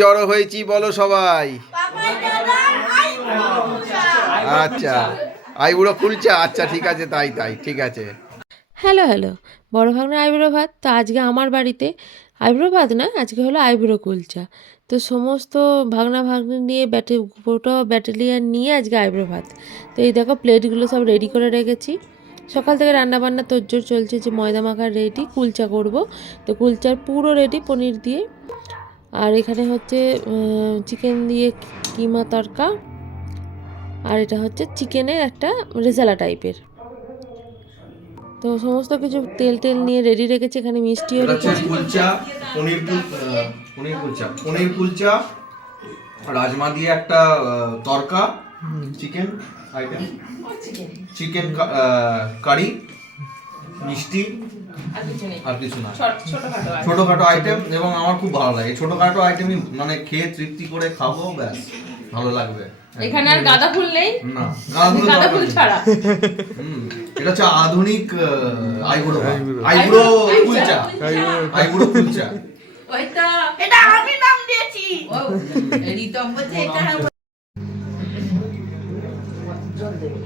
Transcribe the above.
জড়ো হয়েছি বলো সবাই। আচ্ছা আইবুড়ো কুলচা, আচ্ছা ঠিক আছে, তাই তাই ঠিক আছে। হ্যালো হ্যালো, বড় ভাগনা আইবুড়ো ভাত। তো আজকে আমার বাড়িতে আইবুড়ো ভাত না, আজকে হলো আইবুড়ো কুলচা। তো সমস্ত ভাগনা ভাগ্নি নিয়ে গোটা ব্যাটালিয়ান নিয়ে আজকে আইবুড়ো ভাত। তো এই দেখো প্লেটগুলো সব রেডি করে রেখেছি। সকাল থেকে রান্নাবান্না তোড়জোড় চলছে, যে ময়দা মাখার রেডি, কুলচা করব। তো কুলচার পুরো রেডি পনির দিয়ে। আর এখানে হচ্ছে চিকেন দিয়ে কিমা তড়কা। আর এটা হচ্ছে চিকেনের একটা রেজালা টাইপের। তো সমস্ত কিছু তেল টেল নিয়ে রেডি রেখেছি। এখানে মিষ্টিও রেখেছি। কুলচা, পনির কুলচা, রাজমা দিয়ে একটা তড়কা, চিকেন আইটেম, চিকেন কারি, মিষ্টি, আর কিছু না, ছোটখাটো আইটেম। এবং আমার খুব ভালো লাগে ছোটখাটো আইটেমই, মানে খেয়ে তৃপ্তি করে খাবো, ব্যাস ভালো লাগবে। এখানে আর গাঁদা ফুল নেই, না গাঁদা ফুল ছাড়া। এটা হচ্ছে আধুনিক আইবুড়ো কুলচা, আইবুড়ো কুলচা। ওইটা এটা আমি নাম দিয়েছি। ও রিতম বলছে এটা জল দেবে।